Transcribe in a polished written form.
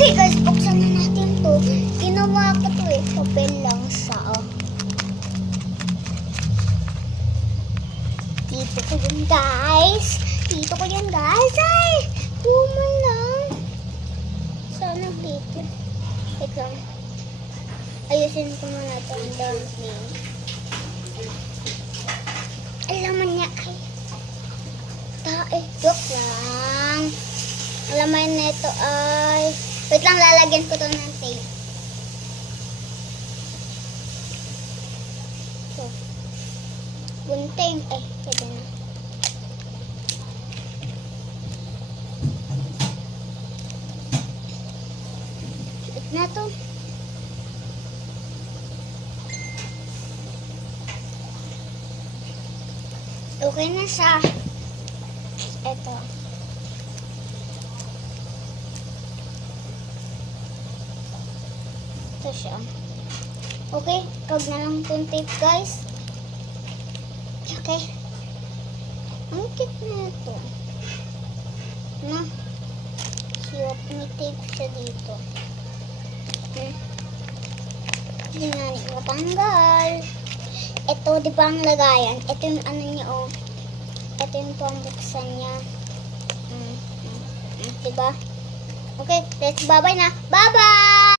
Okay guys, buksan na natin to. Ginawa ko to eh. Papel lang siya. Oh. Dito ko yun guys. Dito ko yun guys. Ay! Human lang. Sana dito. Wait lang. Ayusin ko muna itong dumpling. Alaman niya ay tae. Joke lang. Alaman nito ay wait lang, lalagyan ko to ng tape. So, gunting. Pwede na. Suot na to. Okay na siya. Ito. Ito siya. Okay, kag na lang itong tape guys. Okay. Ang cute na ito. Na. Siwap ni tape siya dito. Hindi na matanggal. Ito, di ba ang lagayan? Ito yung ano niya, oh. Ito yung pambuksan niya. Diba? Okay, let's bye-bye na. Bye-bye!